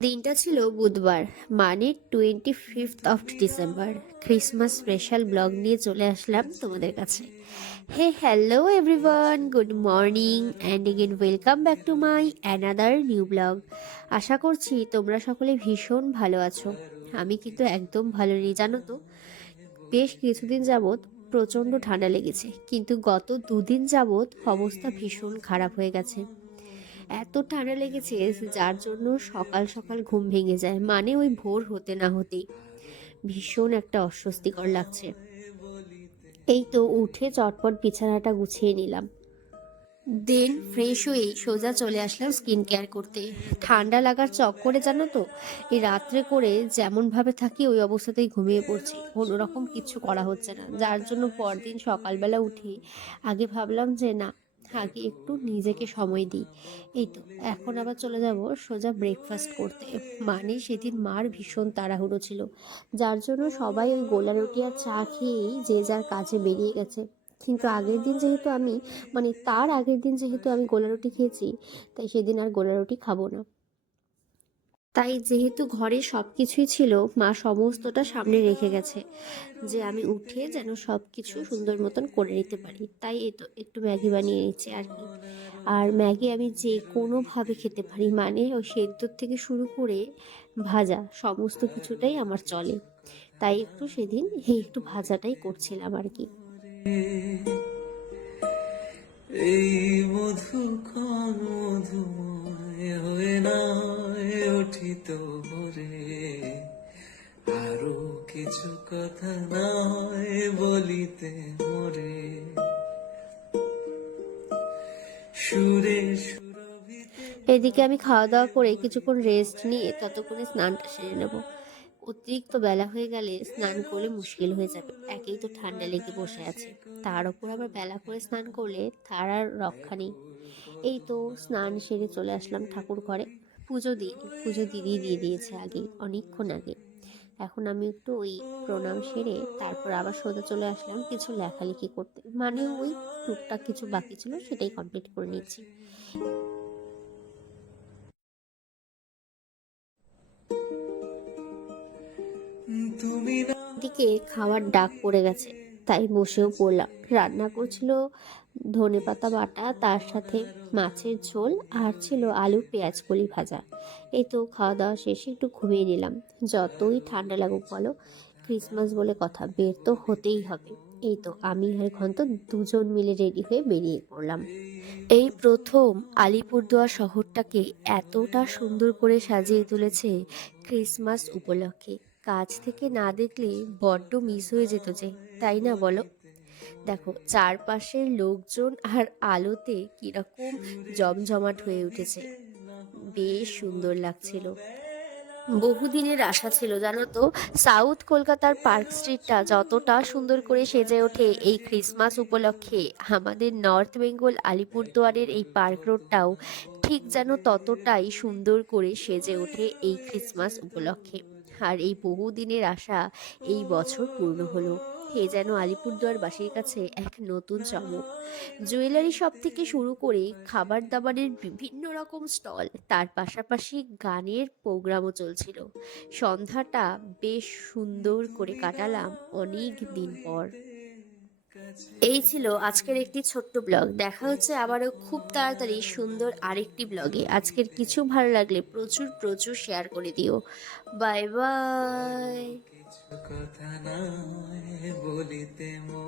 দিনটা ছিল বুধবার, মানে 25 ডিসেম্বর। ক্রিসমাস স্পেশাল ব্লগ নিয়ে চলে আসলাম তোমাদের কাছে। Hey hello everyone, good morning and again welcome back to my another new blog. আশা করছি তোমরা সকলে ভীষণ ভালো আছো। আমি কিন্তু একদম ভালো নেই, জানো তো। বেশ কিছুদিন যাবৎ প্রচণ্ড ঠান্ডা লেগেছে, কিন্তু গত দুদিন যাবৎ অবস্থা ভীষণ খারাপ হয়ে গেছে। এত ঠান্ডা লেগেছে যার জন্য সকাল সকাল ঘুম ভেঙে যায়, মানে ওই ভোর হতে না হতেই ভীষণ একটা অস্বস্তিকর লাগছে। এই তো উঠে চটপট বিছানাটা গুছিয়ে নিলাম, দেন ফ্রেশ হয়ে সোজা চলে আসলাম স্কিন কেয়ার করতে। ঠান্ডা লাগার চক্করে জানো তো, এই রাত্রে করে যেমন ভাবে থাকি ওই অবস্থাতেই ঘুমিয়ে পড়ছি, কোনোরকম কিছু করা হচ্ছে না। যার জন্য পরদিন সকালবেলা উঠে আগে ভাবলাম যে না, আগে একটু নিজেকে সময় দিই। এই তো এখন আবার চলে যাব সোজা ব্রেকফাস্ট করতে। মানে সেদিন মার ভীষণ তাড়াহুড়ো ছিল, যার জন্য সবাই ওই গোলা রুটি আর চা খেয়েই যে যার কাজে বেরিয়ে গেছে। কিন্তু আগের দিন যেহেতু আমি, মানে তার আগের দিন যেহেতু আমি গোলা রুটি খেয়েছি, তাই সেদিন আর গোলা রুটি খাবো না। তাই যেহেতু ঘরে সব কিছুই ছিল, মা সমস্তটা সামনে রেখে গেছে যে আমি উঠে যেন সব কিছু সুন্দর মতন করে নিতে পারি। তাই এই তো একটু ম্যাগি বানিয়ে নিচ্ছি আর কি। আর ম্যাগি আমি যে কোনোভাবে খেতে পারি, মানে ওই সেদ্ধর থেকে শুরু করে ভাজা সমস্ত কিছুটাই আমার চলে। তাই একটু সেদিন একটু ভাজাটাই করছিলাম আর কি। এই মধুক্ষণ মধুময় হয়ে নাই উঠিত ভরে, আরো কিছু কথা নয় বলিতে মোরে, সুরে সুরভিতে। এদিকে আমি খাওয়া দাওয়া করে কিছুক্ষণ রেস্ট নিয়ে ততক্ষণে স্নানটা সেরে নেব। অতিরিক্ত বেলা হয়ে গেলে স্নান করলে মুশকিল হয়ে যাবে, একেই তো ঠান্ডা লেগে বসে আছে, তার উপর আবার বেলা করে স্নান করলে তার আর রক্ষা নেই। এই তো স্নান সেরে চলে আসলাম ঠাকুর ঘরে। পুজো দিই, পুজো দিদি দিয়ে দিয়েছে আগেই, অনেকক্ষণ আগে। এখন আমি একটু ওই প্রণাম সেরে তারপর আবার সোজা চলে আসলাম কিছু লেখালেখি করতে, মানে ওই টুকটাক কিছু বাকি ছিল সেটাই কমপ্লিট করে নিচ্ছি। তুমি না এদিকে খাওয়ার ডাক পড়ে গেছে, তাই বসেও পড়লাম। রান্না করছিল ধনেপাতা বাটা, তার সাথে মাছের ঝোল, আর ছিল আলু পেঁয়াজ কলি ভাজা। এই তো খাওয়া দাওয়া শেষে একটু ঘুমিয়ে নিলাম। যতই ঠান্ডা লাগুক বলো, ক্রিসমাস বলে কথা, বের তো হতেই হবে। এই তো আমি আর ঘন্ত দুজন মিলে রেডি হয়ে বেরিয়ে পড়লাম। এই প্রথম আলিপুরদুয়ার শহরটাকে এতটা সুন্দর করে সাজিয়ে তুলেছে ক্রিসমাস উপলক্ষে। কাছ থেকে না দেখলে বড্ড মিস হয়ে যেত যে, তাই না বলো? দেখো চারপাশের লোকজন আর আলোতে কিরকম জমজমাট হয়ে উঠেছে, বেশ সুন্দর লাগছিল। বহুদিনের আশা ছিল জানো তো, সাউথ কলকাতার পার্ক স্ট্রিটটা যতটা সুন্দর করে সেজে ওঠে এই ক্রিসমাস উপলক্ষে, আমাদের নর্থ বেঙ্গল আলিপুরদুয়ারের এই পার্ক রোডটাও ঠিক যেন ততটাই সুন্দর করে সেজে ওঠে এই ক্রিসমাস উপলক্ষে। আর এই বহুদিনের আশা এই বছর পূর্ণ হলো। এ যেন আলিপুরদুয়ারবাসীর কাছে এক নতুন চমক। জুয়েলারি শপ থেকে শুরু করে খাবার দাবারের বিভিন্ন রকম স্টল, তার পাশাপাশি গানের প্রোগ্রামও চলছিল। সন্ধ্যাটা বেশ সুন্দর করে কাটালাম অনেক দিন পর। এই ছিল আজকের একটি ছোট্ট ব্লগ। দেখা হচ্ছে আবারও খুব তাড়াতাড়ি সুন্দর আরেকটি ব্লগে। আজকের কিছু ভালো লাগলে প্রচুর প্রচুর শেয়ার করে দিও। Bye bye. কিছু কথা নয় বলিতে মোরে।